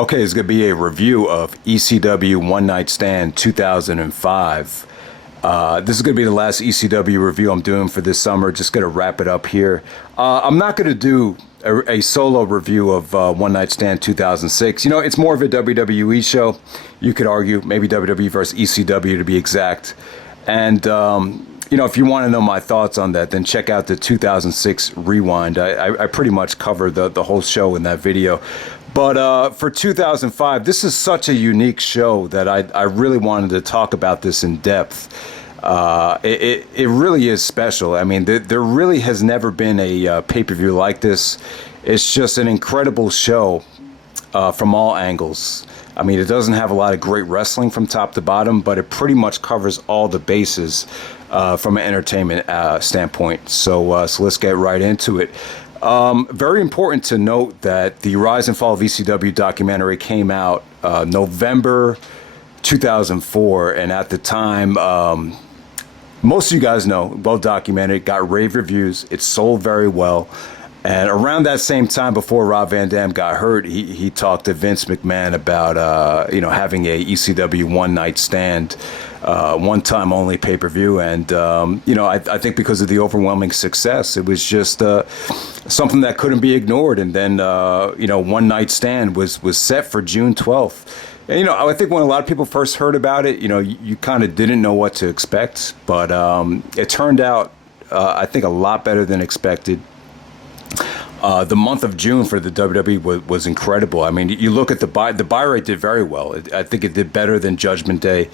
Okay, it's going to be a review of ECW One Night Stand 2005. This is going to be the last ECW review I'm doing for this summer. Just going to wrap it up here. I'm not going to do a solo review of One Night Stand 2006. You know, it's more of a WWE show. You could argue maybe WWE versus ECW to be exact. And, you know, if you want to know my thoughts on that, then check out the 2006 Rewind. I pretty much covered the whole show in that video. But for 2005, this is such a unique show that I really wanted to talk about this in depth. It really is special. I mean, there really has never been a pay-per-view like this. It's just an incredible show from all angles. I mean, it doesn't have a lot of great wrestling from top to bottom, but it pretty much covers all the bases from an entertainment standpoint. So let's get right into it. Very important to note that the Rise and Fall of ECW documentary came out November 2004, and at the time, most of you guys know, well documented, got rave reviews. It sold very well. And around that same time, before Rob Van Dam got hurt, he talked to Vince McMahon about you know, having a ECW One Night Stand, one time only pay-per-view. And you know, I think because of the overwhelming success, it was just something that couldn't be ignored. And then you know, One Night Stand was set for June 12th. And, you know, I think when a lot of people first heard about it, you know, you kind of didn't know what to expect, but it turned out I think a lot better than expected. The month of June for the WWE was incredible. I mean, you look at the buy rate did very well. I think it did better than Judgment Day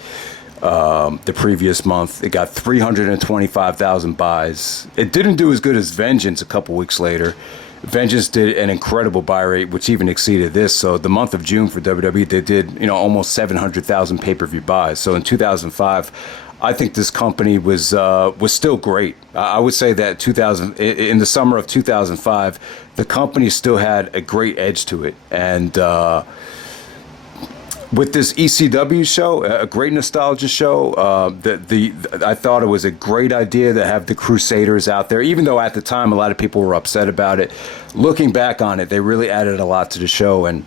the previous month. It got 325,000 buys. It didn't do as good as Vengeance a couple weeks later. Vengeance did an incredible buy rate, which even exceeded this. So the month of June for WWE, they did, you know, almost 700,000 pay-per-view buys. So in 2005, I think this company was still great. I would say that in the summer of 2005, the company still had a great edge to it. And with this ECW show, a great nostalgia show, I thought it was a great idea to have the Crusaders out there, even though at the time a lot of people were upset about it. Looking back on it, they really added a lot to the show, and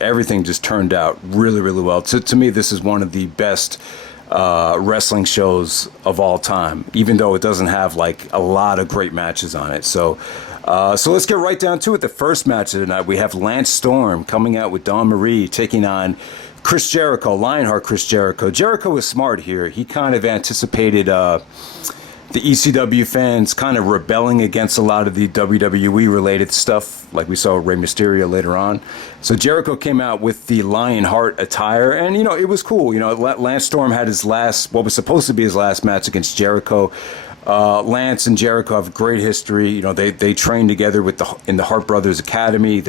everything just turned out really, really well. To me, this is one of the best wrestling shows of all time, even though it doesn't have like a lot of great matches on it. So let's get right down to it. The first match of the night, we have Lance Storm coming out with Dawn Marie taking on Chris Jericho, Lionheart Chris Jericho. Jericho was smart here. He kind of anticipated the ECW fans kind of rebelling against a lot of the WWE related stuff, like we saw Rey Mysterio later on. So Jericho came out with the Lionheart attire, and you know, it was cool. You know, Lance Storm had his last, what was supposed to be his last match against Jericho. Lance and Jericho have great history. You know, they trained together in the Hart Brothers Academy.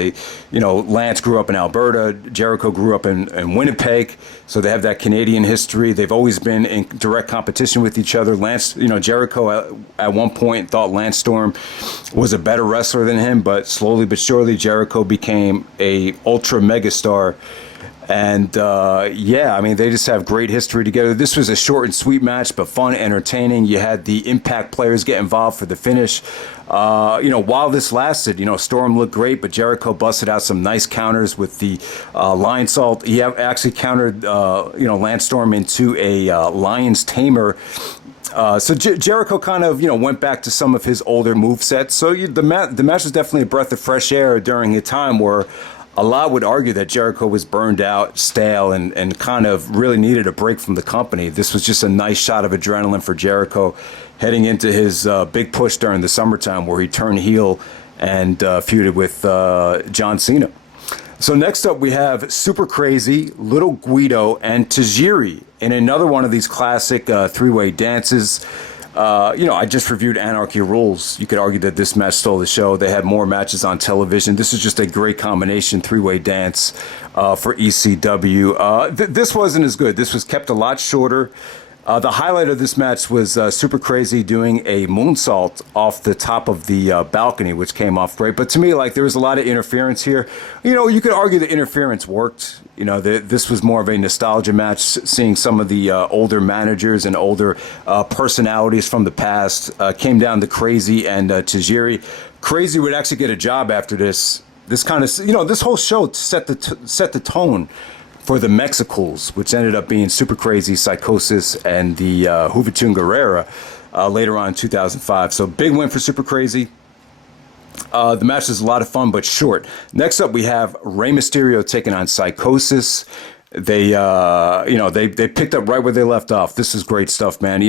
You know, Lance grew up in Alberta. Jericho grew up in Winnipeg. So they have that Canadian history. They've always been in direct competition with each other. You know, Jericho at one point thought Lance Storm was a better wrestler than him, but slowly but surely Jericho became a ultra megastar. And yeah, I mean, they just have great history together. This was a short and sweet match, but fun, entertaining. You had the Impact players get involved for the finish. You know, while this lasted, you know, Storm looked great, but Jericho busted out some nice counters with the Lion Salt. He actually countered, you know, Lance Storm into a Lion's Tamer. So Jericho kind of, you know, went back to some of his older movesets. So the match was definitely a breath of fresh air during a time where a lot would argue that Jericho was burned out, stale, and kind of really needed a break from the company. This was just a nice shot of adrenaline for Jericho heading into his big push during the summertime where he turned heel and feuded with John Cena. So next up we have Super Crazy, Little Guido, and Tajiri in another one of these classic three-way dances. You know, I just reviewed Anarchy Rules. You could argue that this match stole the show. They had more matches on television. This is just a great combination, three-way dance for ECW. This wasn't as good. This was kept a lot shorter. The highlight of this match was Super Crazy doing a moonsault off the top of the balcony, which came off great. But to me, like, there was a lot of interference here. You know, you could argue the interference worked. You know, this was more of a nostalgia match, seeing some of the older managers and older personalities from the past. Came down to Crazy and Tajiri. Crazy would actually get a job after this. this kind of, this whole show set the tone for the Mexicals, which ended up being Super Crazy, Psychosis, and the Juventud Guerrera later on in 2005. So big win for Super Crazy. The match is a lot of fun, but short. Next up, we have Rey Mysterio taking on Psychosis. They picked up right where they left off. This is great stuff, man.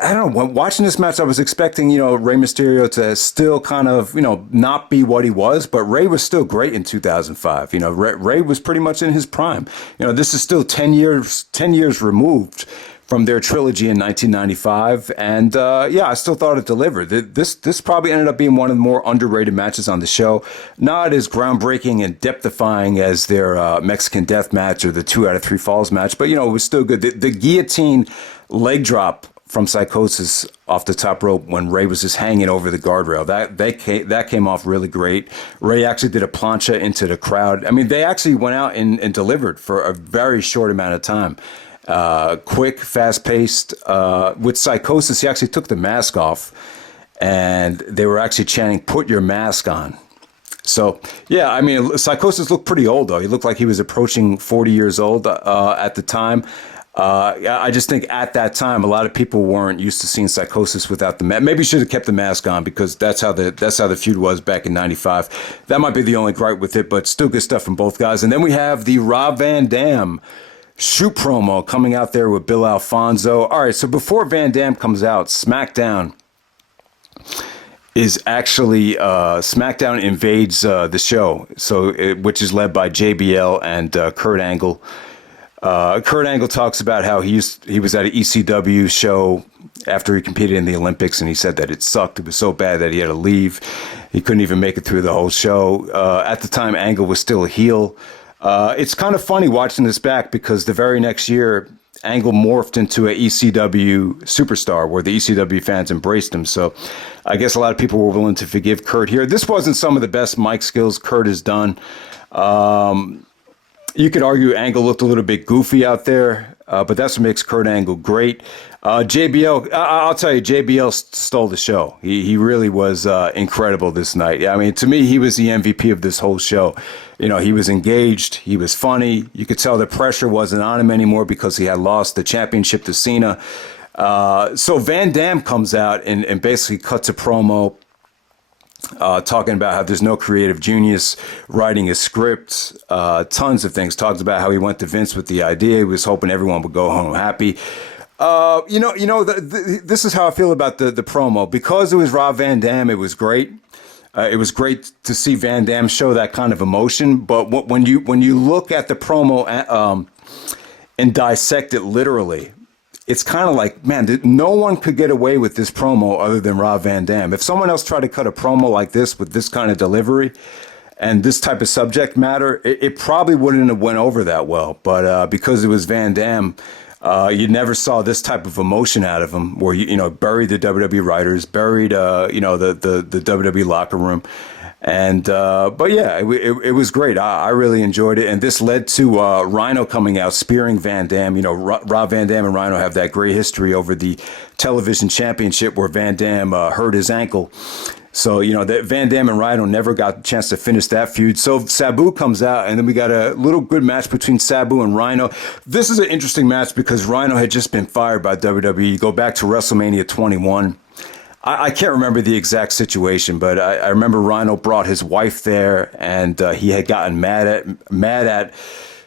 I don't know. Watching this match, I was expecting, Rey Mysterio to still kind of, not be what he was, but Rey was still great in 2005. Rey was pretty much in his prime. This is still 10 years removed from their trilogy in 1995, and I still thought it delivered. This probably ended up being one of the more underrated matches on the show. Not as groundbreaking and depth-defying as their Mexican Death match or the 2 out of 3 Falls match, but it was still good. The guillotine leg drop from Psychosis off the top rope when Rey was just hanging over the guardrail. That came off really great. Rey actually did a plancha into the crowd. I mean, they actually went out and delivered for a very short amount of time. Quick, fast-paced. With Psychosis, he actually took the mask off, and they were actually chanting, "Put your mask on." So, yeah, I mean, Psychosis looked pretty old, though. He looked like he was approaching 40 years old at the time. I just think at that time, a lot of people weren't used to seeing Psychosis without the mask. Maybe he should have kept the mask on because that's how the feud was back in '95. That might be the only gripe with it, but still good stuff from both guys. And then we have the Rob Van Dam shoot promo coming out there with Bill Alfonso. All right, so before Van Dam comes out, SmackDown is actually SmackDown invades the show, which is led by JBL and Kurt Angle. Kurt Angle talks about how he was at an ECW show after he competed in the Olympics, and he said that it sucked. It was so bad that he had to leave. He couldn't even make it through the whole show. At the time, Angle was still a heel. It's kind of funny watching this back because the very next year, Angle morphed into an ECW superstar where the ECW fans embraced him. So I guess a lot of people were willing to forgive Kurt here. This wasn't some of the best mic skills Kurt has done. You could argue Angle looked a little bit goofy out there, but that's what makes Kurt Angle great. JBL, I'll tell you, JBL stole the show. He really was incredible this night. I mean, to me, he was the MVP of this whole show. He was engaged. He was funny. You could tell the pressure wasn't on him anymore because he had lost the championship to Cena. So Van Dam comes out and basically cuts a promo talking about how there's no creative genius writing a script, tons of things. Talks about how he went to Vince with the idea. He was hoping everyone would go home happy. This is how I feel about the promo. Because it was Rob Van Dam, it was great. It was great to see Van Dam show that kind of emotion. But when you look at the promo and dissect it literally, it's kind of like, man, no one could get away with this promo other than Rob Van Dam. If someone else tried to cut a promo like this with this kind of delivery and this type of subject matter, it probably wouldn't have went over that well. But because it was Van Dam, you never saw this type of emotion out of him, where buried the WWE writers, buried the WWE locker room. And but yeah, it was great. I really enjoyed it, and this led to Rhyno coming out spearing Van Dam. Rob Van Dam and Rhyno have that great history over the television championship where Van Dam hurt his ankle. So that Van Dam and Rhyno never got a chance to finish that feud. So Sabu comes out, and then we got a little good match between Sabu and Rhyno. This is an interesting match because Rhyno had just been fired by WWE. You go back to WrestleMania 21. I can't remember the exact situation, but I remember Rhyno brought his wife there, and he had gotten mad at.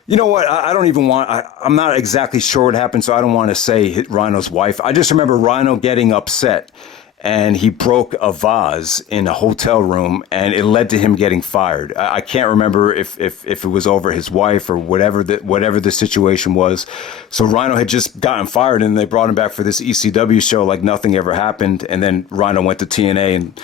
You know what? I don't even want. I'm not exactly sure what happened, so I don't want to say Rhino's wife. I just remember Rhyno getting upset, and he broke a vase in a hotel room, and it led to him getting fired. I can't remember if it was over his wife or whatever the situation was. So Rhyno had just gotten fired, and they brought him back for this ECW show like nothing ever happened. And then Rhyno went to TNA and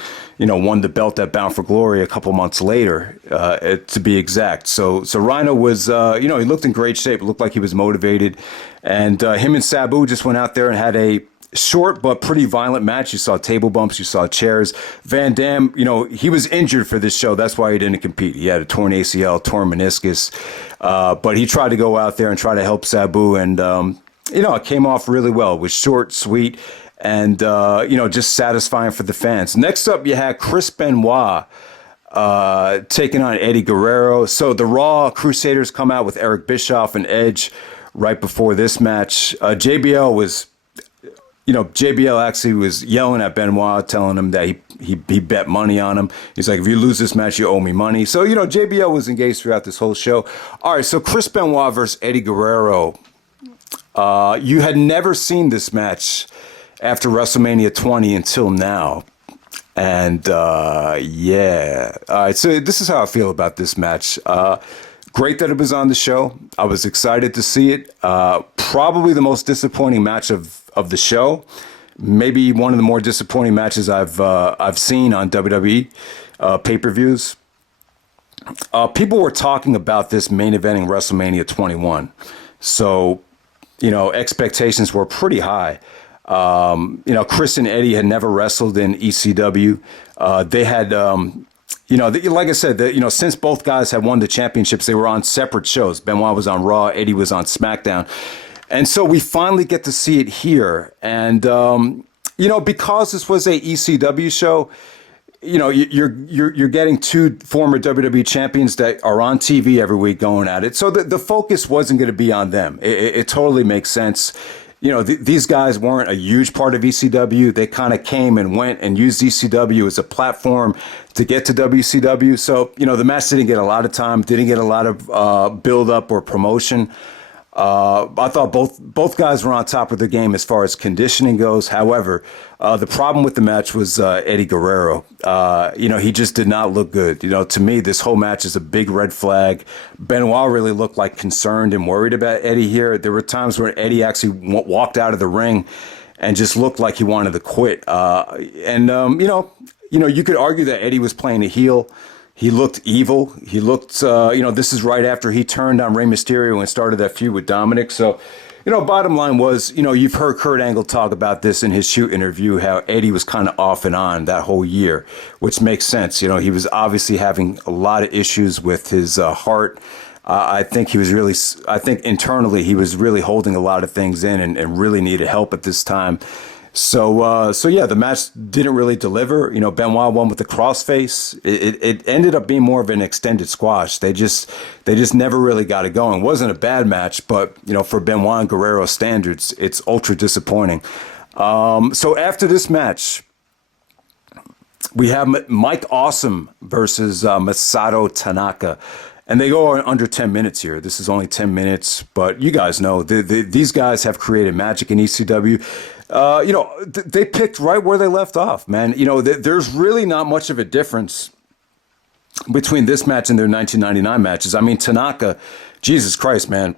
won the belt at Bound for Glory a couple months later, to be exact. So Rhyno was he looked in great shape. It looked like he was motivated, and him and Sabu just went out there and had a short but pretty violent match. You saw table bumps, you saw chairs. Van Dam, he was injured for this show. That's why he didn't compete. He had a torn ACL, torn meniscus. But he tried to go out there and try to help Sabu. And, it came off really well. It was short, sweet, and, just satisfying for the fans. Next up, you had Chris Benoit taking on Eddie Guerrero. So the Raw Crusaders come out with Eric Bischoff and Edge right before this match. JBL actually was yelling at Benoit, telling him that he bet money on him. He's like, if you lose this match, you owe me money. So, JBL was engaged throughout this whole show. All right, so Chris Benoit versus Eddie Guerrero. You had never seen this match after WrestleMania 20 until now. And, yeah. All right, so this is how I feel about this match. Great that it was on the show. I was excited to see it. Probably the most disappointing match of the show. Maybe one of the more disappointing matches I've seen on WWE pay-per-views. People were talking about this main eventing WrestleMania 21. So, expectations were pretty high. Chris and Eddie had never wrestled in ECW. They had, like I said, since both guys had won the championships, they were on separate shows. Benoit was on Raw, Eddie was on SmackDown. And so we finally get to see it here. And, because this was a ECW show, you're getting two former WWE champions that are on TV every week going at it. So the focus wasn't going to be on them. It totally makes sense. These guys weren't a huge part of ECW. They kind of came and went and used ECW as a platform to get to WCW. So, the match didn't get a lot of time, didn't get a lot of build up or promotion. I thought both guys were on top of the game as far as conditioning goes. However, the problem with the match was Eddie Guerrero. He just did not look good. To me, this whole match is a big red flag. Benoit really looked like concerned and worried about Eddie here. There were times where Eddie actually walked out of the ring and just looked like he wanted to quit. You could argue that Eddie was playing a heel. He looked evil. He looked, this is right after he turned on Rey Mysterio and started that feud with Dominic. So, bottom line was, you've heard Kurt Angle talk about this in his shoot interview, how Eddie was kind of off and on that whole year, which makes sense. He was obviously having a lot of issues with his heart. I think internally he was really holding a lot of things in and really needed help at this time. So yeah, the match didn't really deliver. Benoit won with the crossface. It ended up being more of an extended squash. They just never really got it going. It wasn't a bad match, but for Benoit and Guerrero standards, it's ultra disappointing. So after this match, we have Mike Awesome versus Masato Tanaka. And they go under 10 minutes here. This is only 10 minutes, but you guys know these guys have created magic in ECW. They picked right where they left off, man. There's really not much of a difference between this match and their 1999 matches. I mean, Tanaka, Jesus Christ, man.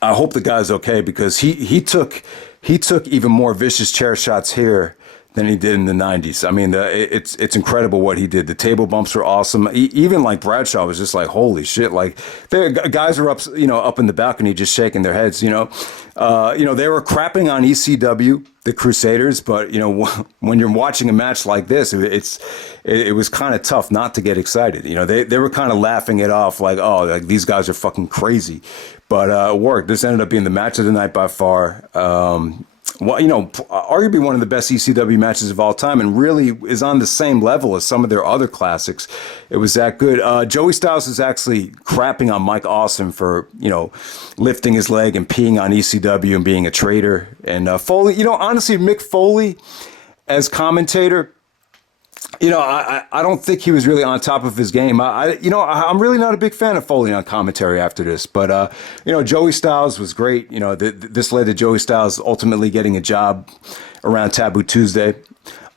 I hope the guy's okay because he took even more vicious chair shots here than he did in the 90s. I mean, it's incredible what he did. The table bumps were awesome. Even like Bradshaw was just like, holy shit. Like guys are up in the balcony just shaking their heads, they were crapping on ECW, the Crusaders, but when you're watching a match like this, it was kind of tough not to get excited. They were kind of laughing it off like, oh, like these guys are fucking crazy. But it worked. This ended up being the match of the night by far. Arguably one of the best ECW matches of all time and really is on the same level as some of their other classics. It was that good. Joey Styles is actually crapping on Mike Awesome for, lifting his leg and peeing on ECW and being a traitor. And Foley, honestly, Mick Foley as commentator, I don't think he was really on top of his game. I'm really not a big fan of Foley on commentary after this, but Joey Styles was great. This led to Joey Styles ultimately getting a job around Taboo Tuesday.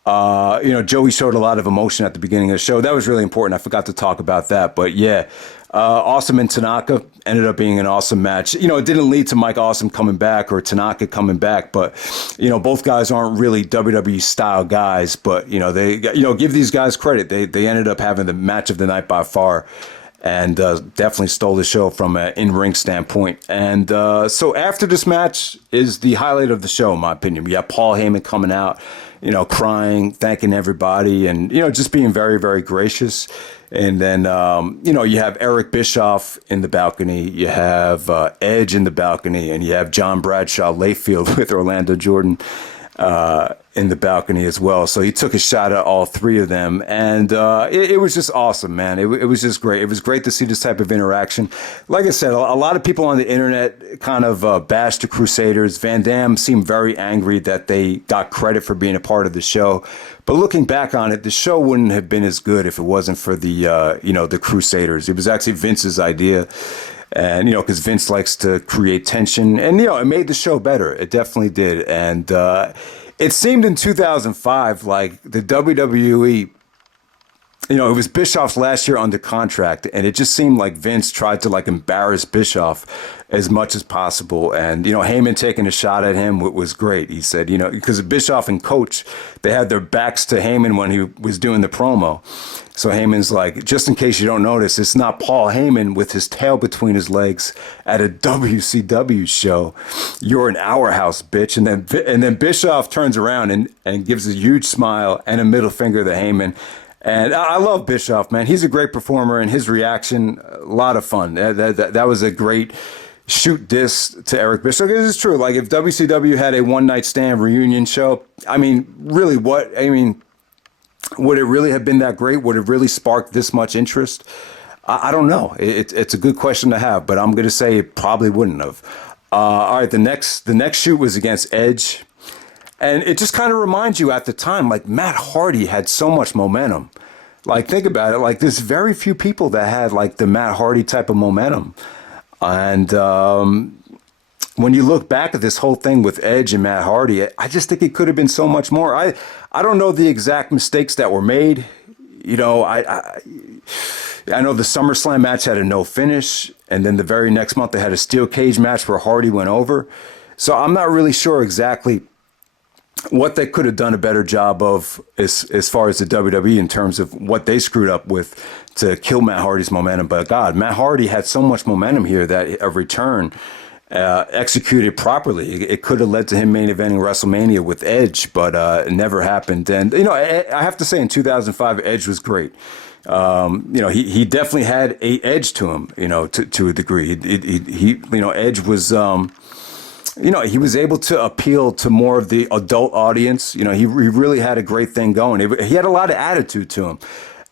Joey showed a lot of emotion at the beginning of the show. That was really important. I forgot to talk about that, but yeah. Awesome and Tanaka ended up being an awesome match. It didn't lead to Mike Awesome coming back or Tanaka coming back, but both guys aren't really WWE style guys. But they give these guys credit. They ended up having the match of the night by far, and definitely stole the show from an in-ring standpoint. And so after this match is the highlight of the show, in my opinion. We have Paul Heyman coming out, crying, thanking everybody, and just being very, very gracious. And then, you have Eric Bischoff in the balcony, you have Edge in the balcony, and you have John Bradshaw Layfield with Orlando Jordan. in the balcony as well. So he took a shot at all three of them. And it was just awesome, man. It was just great. It was great to see this type of interaction. Like I said, a lot of people on the internet kind of bashed the Crusaders. Van Dam seemed very angry that they got credit for being a part of the show. But looking back on it, the show wouldn't have been as good if it wasn't for the Crusaders. It was actually Vince's idea. And, because Vince likes to create tension. And, it made the show better. It definitely did. And it seemed in 2005 like the WWE, it was Bischoff's last year under contract. And it just seemed like Vince tried to like embarrass Bischoff as much as possible. And, Heyman taking a shot at him was great. He said, because Bischoff and Coach, they had their backs to Heyman when he was doing the promo. So Heyman's like, just in case you don't notice, it's not Paul Heyman with his tail between his legs at a WCW show. You're an our house, bitch. And then Bischoff turns around and gives a huge smile and a middle finger to Heyman. And I love Bischoff, man. He's a great performer, and his reaction, a lot of fun. That was a great shoot diss to Eric Bischoff. It is true. Like, if WCW had a one-night stand reunion show, really, would it really have been that great? Would it really spark this much interest? I don't know. It's a good question to have, but I'm going to say it probably wouldn't have. All right, the next shoot was against Edge. And it just kind of reminds you at the time, like, Matt Hardy had so much momentum. Like, think about it. Like, there's very few people that had, like, the Matt Hardy type of momentum. And when you look back at this whole thing with Edge and Matt Hardy, I just think it could have been so much more. I don't know the exact mistakes that were made. I know the SummerSlam match had a no finish. And then the very next month, they had a steel cage match where Hardy went over. So I'm not really sure exactly what they could have done a better job of as far as the WWE in terms of what they screwed up with to kill Matt Hardy's momentum. But God, Matt Hardy had so much momentum here that a return executed properly, it could have led to him main eventing WrestleMania with Edge, but it never happened. And, I have to say in 2005, Edge was great. He definitely had a edge to him, to a degree. Edge was... he was able to appeal to more of the adult audience. He really had a great thing going. He had a lot of attitude to him.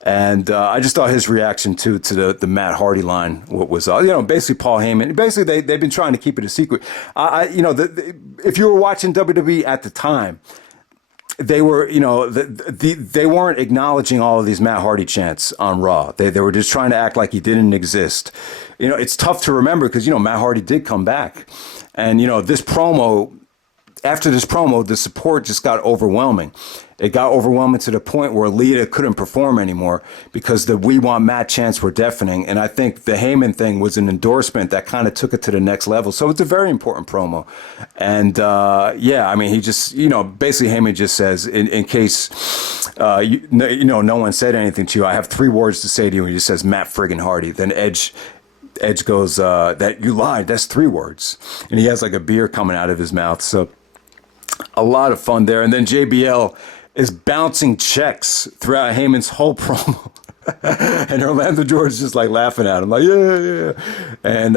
And I just thought his reaction to the Matt Hardy line was, basically Paul Heyman. Basically, they've been trying to keep it a secret. If you were watching WWE at the time, they were, they weren't acknowledging all of these Matt Hardy chants on Raw. They were just trying to act like he didn't exist. It's tough to remember because, Matt Hardy did come back. And, after this promo, the support just got overwhelming. It got overwhelming to the point where Lita couldn't perform anymore because the "We Want Matt" chants were deafening. And I think the Heyman thing was an endorsement that kind of took it to the next level. So it's a very important promo. And, he just, basically Heyman just says, in case, no one said anything to you, I have 3 words to say to you. And he just says, Matt friggin' Hardy. Then Edge goes, that you lied. That's 3 words. And he has like a beer coming out of his mouth. So a lot of fun there. And then JBL is bouncing checks throughout Heyman's whole promo. And Orlando George is just like laughing at him, like, yeah. And,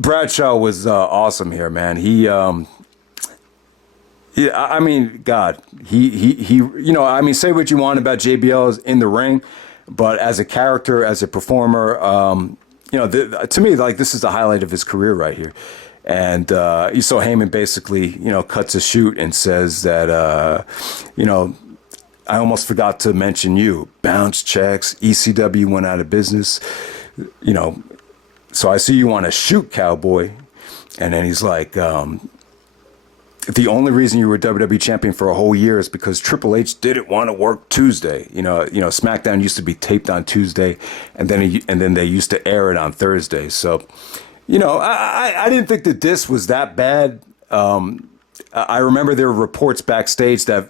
Bradshaw was awesome here, man. God, he say what you want about JBL in the ring, but as a character, as a performer, to me, like, this is the highlight of his career right here. And you saw Heyman basically, cuts a shoot and says that, I almost forgot to mention you. Bounce checks, ECW went out of business, so I see you on a shoot, cowboy. And then he's like, the only reason you were WWE champion for a whole year is because Triple H didn't want to work Tuesday. SmackDown used to be taped on Tuesday, and then they used to air it on Thursday. So, I didn't think the diss was that bad. I remember there were reports backstage that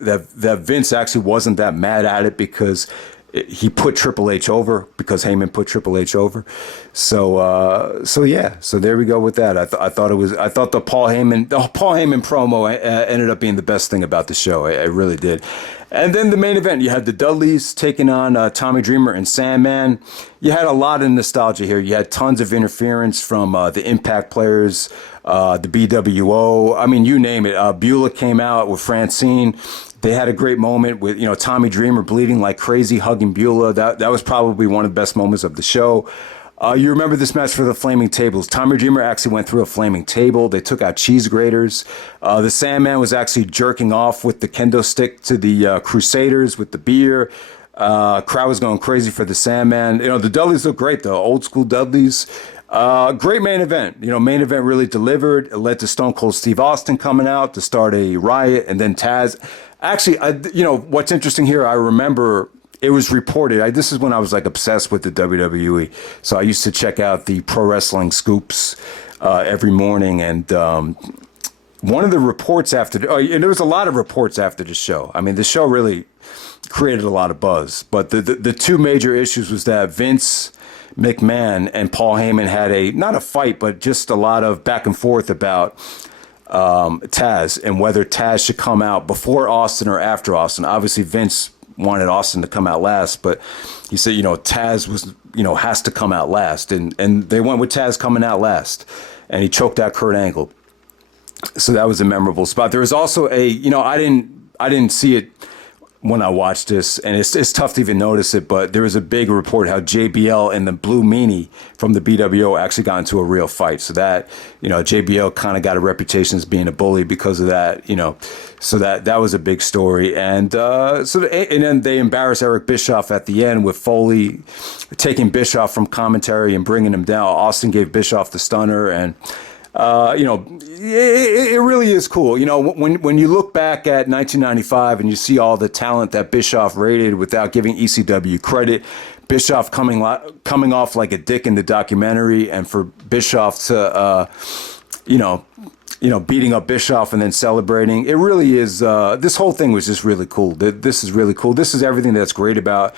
Vince actually wasn't that mad at it because he put Triple H over because Heyman put Triple H over. So yeah. So there we go with that. I thought the Paul Heyman promo ended up being the best thing about the show. I really did. And then the main event, you had the Dudleys taking on Tommy Dreamer and Sandman. You had a lot of nostalgia here. You had tons of interference from the Impact players, the BWO. I mean, you name it. Beulah came out with Francine. They had a great moment with, Tommy Dreamer bleeding like crazy, hugging Beulah. That was probably one of the best moments of the show. You remember this match for the Flaming Tables. Tommy Dreamer actually went through a flaming table. They took out cheese graters. The Sandman was actually jerking off with the kendo stick to the Crusaders with the beer. Crowd was going crazy for the Sandman. The Dudleys look great, though. Old school Dudleys. Great main event. Main event really delivered. It led to Stone Cold Steve Austin coming out to start a riot, and then Taz. Actually, what's interesting here, I remember it was reported. This is when I was like obsessed with the WWE. So I used to check out the Pro Wrestling Scoops every morning. And one of the reports and there was a lot of reports after the show. I mean, the show really created a lot of buzz. But the two major issues was that Vince McMahon and Paul Heyman had not a fight, but just a lot of back and forth about Taz and whether Taz should come out before Austin or after Austin. Obviously, Vince wanted Austin to come out last, but he said, Taz was, has to come out last. And they went with Taz coming out last, and he choked out Kurt Angle. So that was a memorable spot. There was also I didn't see it when I watched this, and it's tough to even notice it, but there was a big report how JBL and the Blue Meanie from the BWO actually got into a real fight. So that, JBL kind of got a reputation as being a bully because of that, so that was a big story. And and then they embarrassed Eric Bischoff at the end with Foley taking Bischoff from commentary and bringing him down. Austin gave Bischoff the stunner, and it really is cool. When you look back at 1995 and you see all the talent that Bischoff rated without giving ECW credit, Bischoff coming off like a dick in the documentary, and for Bischoff to, beating up Bischoff and then celebrating, it really is. This whole thing was just really cool. This is really cool. This is everything that's great about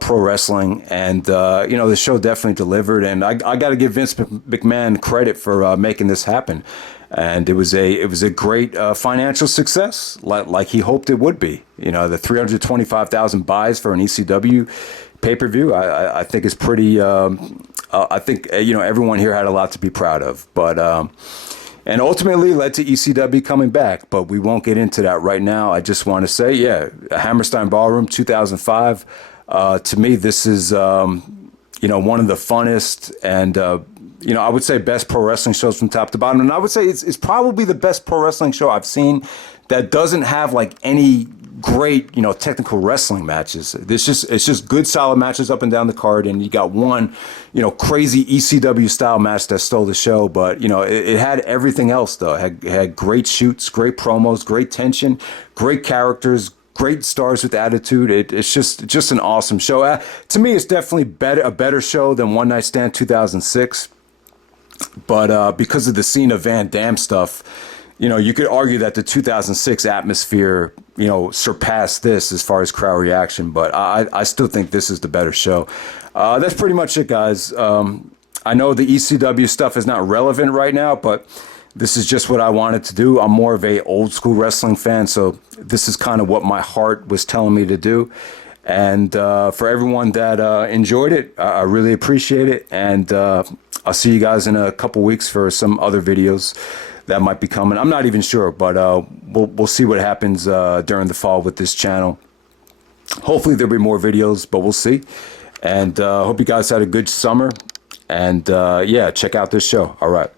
pro wrestling, and the show definitely delivered, and I got to give Vince McMahon credit for making this happen, and it was a great financial success, like he hoped it would be. The 325,000 buys for an ECW pay-per-view, I think is pretty. I think everyone here had a lot to be proud of, but. And ultimately led to ECW coming back, but we won't get into that right now. I just want to say, Hammerstein Ballroom 2005. To me, this is, one of the funnest and, I would say best pro wrestling shows from top to bottom. And I would say it's probably the best pro wrestling show I've seen that doesn't have like any great, technical wrestling matches. It's just good, solid matches up and down the card. And you got one, crazy ECW style match that stole the show. But, it had everything else, though. It had great shoots, great promos, great tension, great characters, great stars with attitude. It's just an awesome show. To me, it's definitely a better show than One Night Stand 2006. But because of the Cena Van Dam stuff, you could argue that the 2006 atmosphere, surpassed this as far as crowd reaction. But I still think this is the better show. That's pretty much it, guys. I know the ECW stuff is not relevant right now, but this is just what I wanted to do. I'm more of a old school wrestling fan, so this is kind of what my heart was telling me to do. And for everyone that enjoyed it, I really appreciate it. And I'll see you guys in a couple weeks for some other videos that might be coming. I'm not even sure, but we'll see what happens during the fall with this channel. Hopefully there'll be more videos, but we'll see. And hope you guys had a good summer. And check out this show. All right.